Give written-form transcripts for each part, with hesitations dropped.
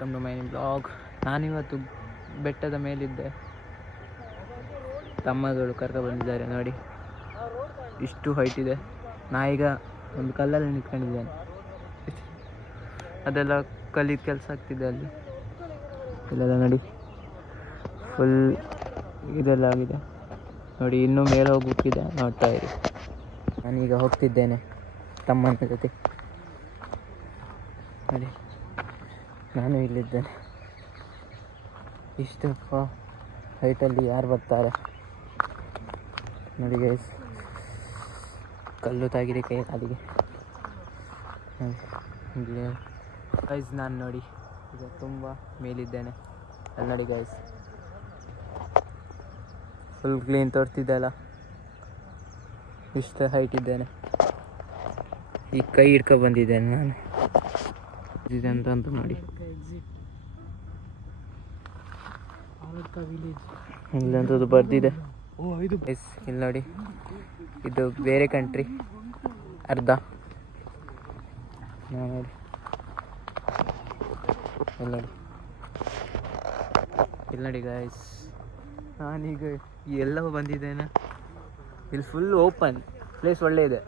Welcome to my blog. ನಾನಿವತ್ತು ಬೆಟ್ಟದ ಮೇಲಿದ್ದೆ. ತಮ್ಮಗಳು ಕರ್ಕೊಂಡು ಬಂದಿದ್ದಾರೆ ನೋಡಿ, ಇಷ್ಟು ಹೈಟ್ ಇದೆ. ನಾ ಈಗ ಒಂದು ಕಲ್ಲಲ್ಲಿ ನಿಂತ್ಕೊಂಡಿದ್ದೇನೆ. ಅದೆಲ್ಲ ಕಲ್ಲಿದ್ದು ಕೆಲಸ ಆಗ್ತಿದೆ ಅಲ್ಲಿ. ಇಲ್ಲೆಲ್ಲ ನೋಡಿ ಫುಲ್ ಇದೆಲ್ಲ ಆಗಿದೆ ನೋಡಿ. ಇನ್ನೂ ಮೇಲೆ ಹೋಗ್ಬಿಟ್ಟಿದೆ, ನೋಡ್ತಾ ಇರಿ. ನಾನೀಗ ಹೋಗ್ತಿದ್ದೇನೆ ತಮ್ಮನ ಜೊತೆ ನೋಡಿ. ನಾನು ಇಲ್ಲಿದ್ದೇನೆ. ಇಷ್ಟಪ್ಪ ಹೈಟಲ್ಲಿ ಯಾರು ಬರ್ತಾರೆ ನೋಡಿ ಗೈಸ್. ಕಲ್ಲು ತಾಗಿದೆ ಕೈ ಕಾಲಿಗೆ ಗೈಸ್. ನಾನು ನೋಡಿ ಈಗ ತುಂಬ ಮೇಲಿದ್ದೇನೆ. ಅಲ್ಲಿ ನೋಡಿ ಗೈಸ್, ಫುಲ್ ಕ್ಲೀನ್ ತೋರ್ತಿದ್ದೆ ಅಲ್ಲ, ಇಷ್ಟು ಹೈಟ್ ಇದ್ದೇನೆ. ಈ ಕೈ ಹಿಡ್ಕೊಂಡು ಬಂದಿದ್ದೇನೆ ನಾನು. ಇದೆ ಅಂತ ನೋಡಿ. ಇಲ್ಲಂತದ್ದು ಬರ್ದಿದೆ ಇಲ್ಲಿ ನೋಡಿ. ಇದು ಬೇರೆ ಕಂಟ್ರಿ ಅರ್ಧ ನೋಡಿ. ಇಲ್ಲಿ ನೋಡಿ ಗೈಸ್, ನಾನೀಗ ಎಲ್ಲವೂ ಬಂದಿದ್ದೇನೆ. ಇಲ್ಲಿ ಫುಲ್ ಓಪನ್ ಪ್ಲೇಸ್, ಒಳ್ಳೆ ಇದೆ.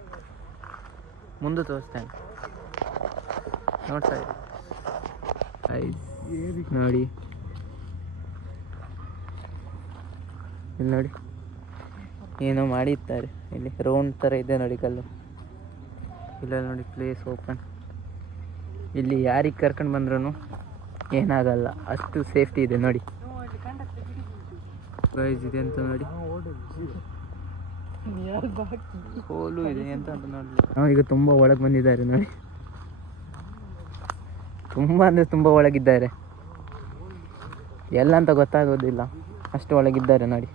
ಮುಂದೆ ತೋರಿಸ್ತೇನೆ, ನೋಡ್ತಾ ಇರಿ ನೋಡಿ. ಇಲ್ಲಿ ನೋಡಿ ಏನೋ ಮಾಡಿರ್ತಾರೆ. ಇಲ್ಲಿ ರೌಂಡ್ ಥರ ಇದೆ ನೋಡಿ ಕಲ್ಲು. ಇಲ್ಲ ನೋಡಿ ಪ್ಲೇಸ್ ಓಪನ್. ಇಲ್ಲಿ ಯಾರಿಗೆ ಕರ್ಕೊಂಡು ಬಂದ್ರೂ ಏನಾಗಲ್ಲ, ಅಷ್ಟು ಸೇಫ್ಟಿ ಇದೆ ನೋಡಿ ಗೈಸ್. ಇದೆ ಅಂತ ನೋಡಿ, ಹೋಲು ಇದೆ ಅಂತ ನೋಡಿ. ನಾವೀಗ ತುಂಬ ಒಳಗೆ ಬಂದಿದ್ದಾರೆ ನೋಡಿ. ತುಂಬ ಅಂದರೆ ತುಂಬ ಒಳಗಿದ್ದಾರೆ. ಎಲ್ಲ ಅಂತ ಗೊತ್ತಾಗೋದಿಲ್ಲ, ಅಷ್ಟು ಒಳಗಿದ್ದಾರೆ ನೋಡಿ.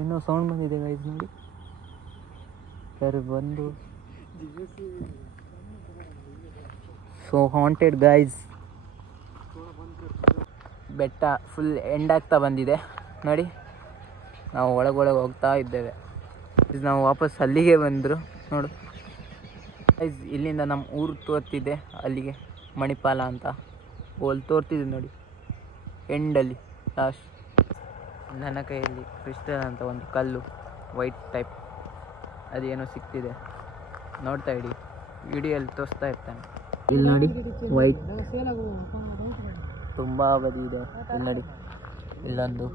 ಏನೋ ಸೌಂಡ್ ಬಂದಿದೆ ಗೈಸ್ ನೋಡಿ. ಯಾರು ಬಂದು ಸೊ ಹಾಂಟೆಡ್ ಗೈಸ್. ಬೆಟ್ಟ ಫುಲ್ ಎಂಡ್ ಆಗ್ತಾ ಬಂದಿದೆ ನೋಡಿ. ನಾವು ಒಳಗೊಳಗೆ ಹೋಗ್ತಾ ಇದ್ದೇವೆ. ನಾವು ವಾಪಸ್ ಅಲ್ಲಿಗೆ ಬಂದರು ನೋಡು ಗೈಸ್. ಇಲ್ಲಿಂದ ನಮ್ಮ ಊರು ತೋರ್ತಿದೆ ಅಲ್ಲಿಗೆ, ಮಣಿಪಾಲ ಅಂತ ಅಲ್ಲಿ ತೋರ್ತಿದೆ ನೋಡಿ ಎಂಡಲ್ಲಿ ಲಾಸ್ಟ್. ನನ್ನ ಕೈಯಲ್ಲಿ ಕ್ರಿಸ್ಟಲ್ ಅಂತ ಒಂದು ಕಲ್ಲು, ವೈಟ್ ಟೈಪ್, ಅದೇನೋ ಸಿಗ್ತಿದೆ, ನೋಡ್ತಾ ಇಡಿ. ವಿಡಿಯೋಲ್ಲಿ ತೋರಿಸ್ತಾ ಇರ್ತಾನೆ. ಇಲ್ಲಿ ನೋಡಿ ವೈಟ್ ತುಂಬ ಬದಿ ಇದೆ. ಇಲ್ಲಿ ನೋಡಿ ಇಲ್ಲೊಂದು,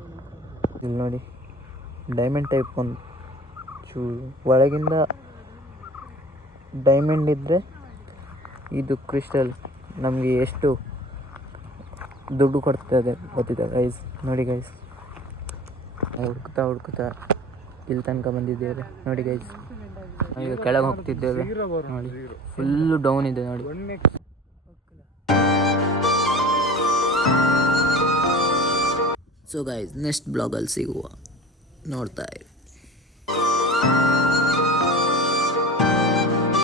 ಇಲ್ಲಿ ನೋಡಿ ಡೈಮಂಡ್ ಟೈಪ್ ಒಂದು ಚೂರು ಒಳಗಿಂದ ಡೈಮಂಡ್ ಇದ್ದರೆ ಇದು ಕ್ರಿಸ್ಟಲ್ ನಮಗೆ ಎಷ್ಟು ದುಡ್ಡು ಕೊಡ್ತದೆ ಗೊತ್ತಿದೆ ಗೈಸ್. ನೋಡಿ ಗೈಸ್, ಹುಡ್ಕುತ್ತಾ ಇಲ್ಲಿ ತನಕ ಬಂದಿದ್ದೇವೆ ನೋಡಿ ಗೈಸ್. ಈಗ ಕೆಳಗೆ ಹೋಗ್ತಿದ್ದೇವೆ ನೋಡಿ, ಫುಲ್ಲು ಡೌನ್ ಇದೆ ನೋಡಿ. ಸೊ ಗೈಸ್, ನೆಕ್ಸ್ಟ್ ಬ್ಲಾಗಲ್ಲಿ ಸಿಗುವ, ನೋಡ್ತಾ ಇರಿ.